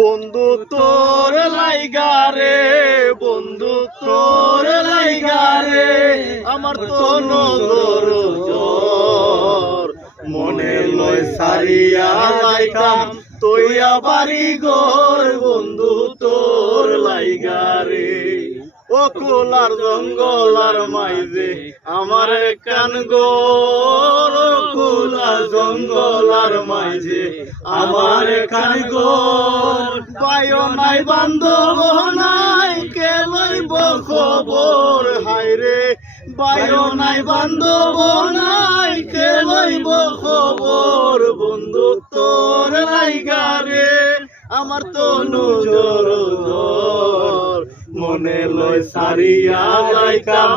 বন্ধু তোর লাইগা রে, বন্ধু তোর লাইগা রে, আমার তো নজর জোর, মনে লয় সারিয়া যাইতাম তৈয়া বাড়ি ঘর, বন্ধু তোর লাইগা রে। ও কোলার জঙ্গলার মাইজে আমার কান গোর, ও কোলার জঙ্গলার মাইজে আমার কান গোর, পায়ো নাই বান্ধব নাই কে লইব খবর, হায়রে পায়ো নাই বান্ধব নাই কে লইব খবর, বন্ধু তোর লাইগা রে আমার তো নজর জোর, মনে লয় সারিয়া যাইতাম